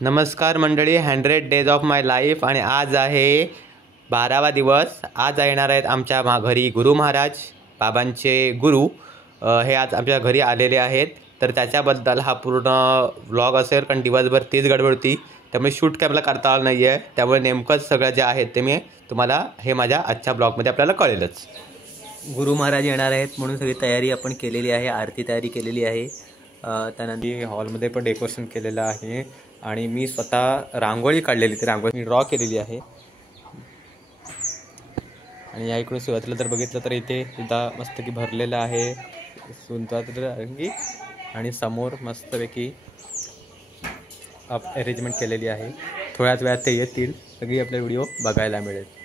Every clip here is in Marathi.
नमस्कार मंडळी, 100 डेज ऑफ माय लाईफ आणि आज आहे 12वा दिवस। आज येणार आहेत आमच्या घरी गुरु महाराज, बाबांचे गुरु। हे आज आमच्या घरी आलेले आहेत, तर त्याच्याबद्दल हा पूर्ण व्लॉग असेल। कारण दिवसभर तीच गडबड होती, त्यामुळे शूट काय मला करता आलं नाही आहे। त्यामुळे नेमकंच सगळं जे आहेत ते मी तुम्हाला हे माझ्या आजच्या ब्लॉगमध्ये आपल्याला कळेलच। गुरु महाराज येणार आहेत म्हणून सगळी तयारी आपण केलेली आहे, आरती तयारी केलेली आहे। त्यानंतर हॉलमध्ये पण डेकोरेशन केलेलं आहे आणि मी स्वतः रांगोळी काढलेली, ती रांगोळी मी ड्रॉ केलेली आहे। आणि या इकडे सुरुवातीला जर बघितलं तर इथे सुद्धा मस्तपैकी भरलेलं आहे सुंदर रंगी, आणि समोर मस्तपैकी अरेंजमेंट केलेली आहे। थोड्याच वेळात ते येतील, सगळी आपला व्हिडिओ बघायला मिळेल।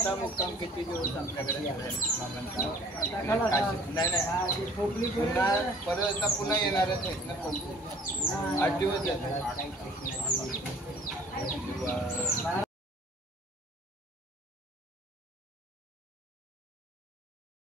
आता मुक्काम किती दिवस आमच्याकडे नाही पुन्हा येणारच आहेत ना, 8 दिवस